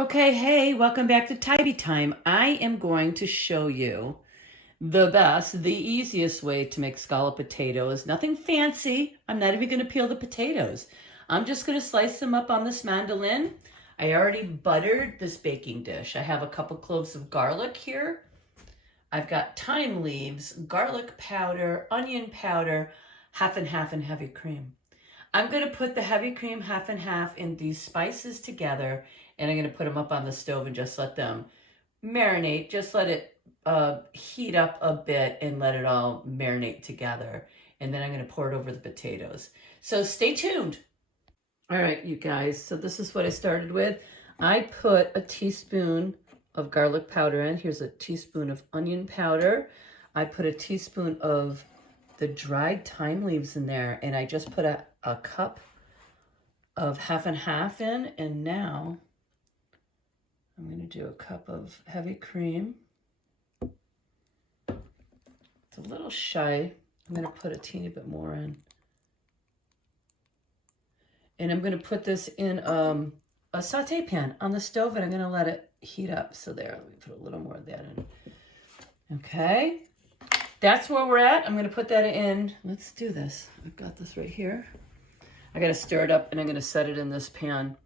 Okay, hey, welcome back to Tybee Time. I am going to show you the easiest way to make scalloped potatoes. Nothing fancy. I'm not even going to peel the potatoes. I'm just going to slice them up on this mandolin. I already buttered this baking dish. I have a couple cloves of garlic here. I've got thyme leaves, garlic powder, onion powder, half and half, and heavy cream. I'm going to put the heavy cream half and half in these spices together, and I'm going to put them up on the stove and just let them marinate. Just let it heat up a bit and let it all marinate together. And then I'm going to pour it over the potatoes. So stay tuned. All right, you guys. So this is what I started with. I put a teaspoon of garlic powder in. Here's a teaspoon of onion powder. I put a teaspoon of the dried thyme leaves in there, and I just put a cup of half and half in, and now I'm going to do a cup of heavy cream. It's a little shy. I'm going to put a teeny bit more in. And I'm going to put this in a saute pan on the stove, and I'm going to let it heat up. So there, let me put a little more of that in. Okay, that's where we're at. I'm going to put that in. Let's do this. I've got this right here. I got to stir it up, and I'm going to set it in this pan,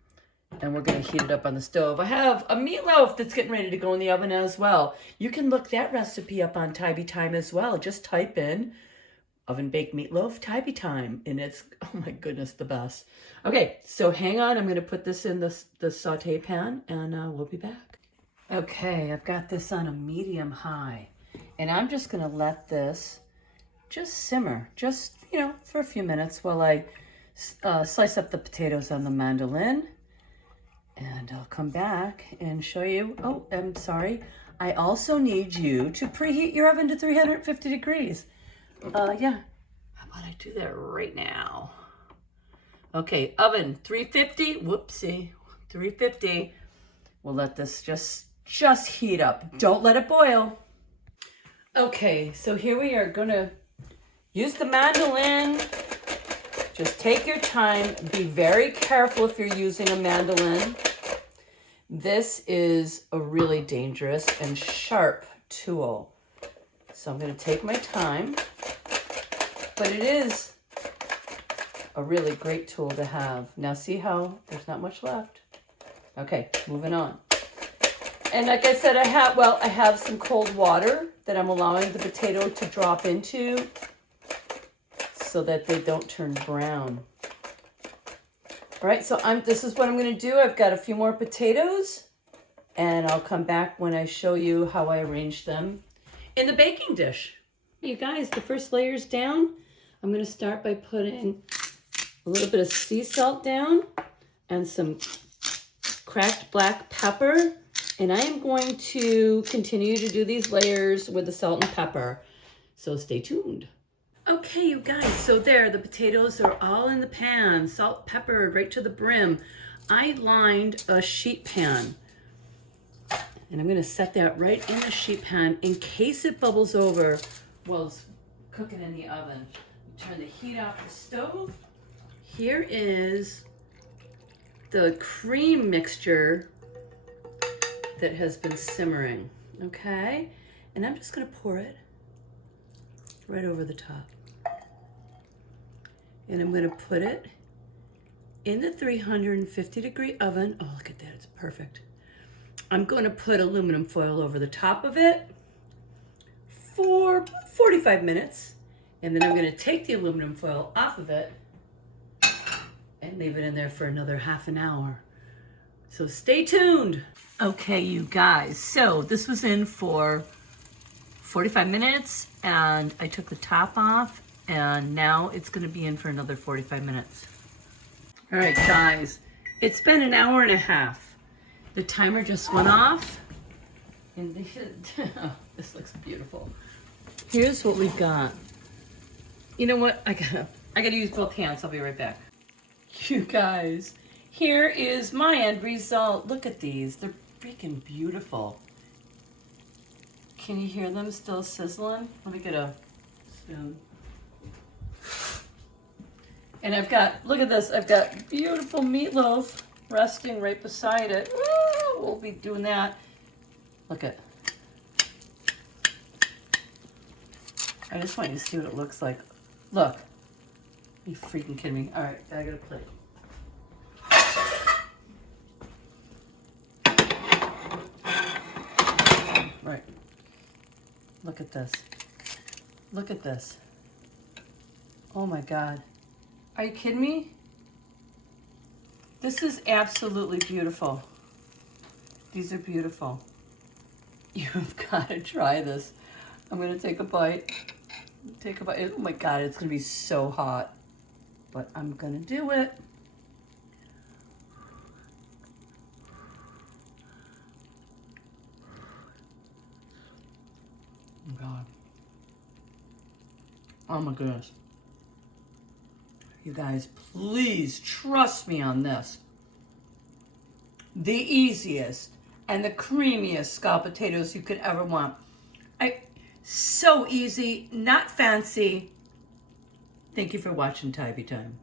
and we're going to heat it up on the stove. I have a meatloaf that's getting ready to go in the oven as well. You can look that recipe up on Tybee Time as well. Just type in oven baked meatloaf Tybee Time, and it's, oh my goodness, the best. Okay, so hang on. I'm going to put this in the saute pan, and we'll be back. Okay, I've got this on a medium high, and I'm just going to let this just simmer, just, for a few minutes while I slice up the potatoes on the mandolin. And I'll come back and show you. Oh, I'm sorry. I also need you to preheat your oven to 350 degrees. Yeah. How about I do that right now? Okay, oven 350. Whoopsie. 350. We'll let this just heat up. Don't let it boil. Okay, so here we are going to use the mandolin. Just take your time. Be very careful if you're using a mandolin. This is a really dangerous and sharp tool. So I'm going to take my time. But it is a really great tool to have. Now see how there's not much left? Okay, moving on. And like I said, I have some cold water that I'm allowing the potato to drop into, so that they don't turn brown. All right, so this is what I'm going to do. I've got a few more potatoes, and I'll come back when I show you how I arrange them in the baking dish. You guys, the first layer's down. I'm going to start by putting a little bit of sea salt down and some cracked black pepper, and I am going to continue to do these layers with the salt and pepper, so stay tuned. Okay, you guys, so there, the potatoes are all in the pan, salt, pepper, right to the brim. I lined a sheet pan, and I'm going to set that right in the sheet pan in case it bubbles over while it's cooking in the oven. Turn the heat off the stove. Here is the cream mixture that has been simmering, okay? And I'm just going to pour it right over the top. And I'm going to put it in the 350 degree oven. Oh, look at that, it's perfect. I'm going to put aluminum foil over the top of it for 45 minutes. And then I'm going to take the aluminum foil off of it and leave it in there for another half an hour. So stay tuned. Okay, you guys, so this was in for 45 minutes, and I took the top off, and now it's going to be in for another 45 minutes. All right, guys, it's been an hour and a half. The timer just went off, and this looks beautiful. Here's what we've got. You know what? I gotta use both hands. I'll be right back. You guys, here is my end result. Look at these. They're freaking beautiful. Can you hear them still sizzling? Let me get a spoon. And I've got, look at this, I've got beautiful meatloaf resting right beside it. Woo! we'll be doing that. Look at. I just want you to see what it looks like. Look. Are you freaking kidding me? All right, I got a plate. Right. Look at this. Look at this. Oh my God. Are you kidding me? This is absolutely beautiful. These are beautiful. You've got to try this. I'm going to take a bite. Take a bite. Oh my God, it's going to be so hot. But I'm going to do it. Oh God. Oh my goodness. You guys, please trust me on this. The easiest and the creamiest scalloped potatoes you could ever want. So easy, not fancy. Thank you for watching Tybee Time.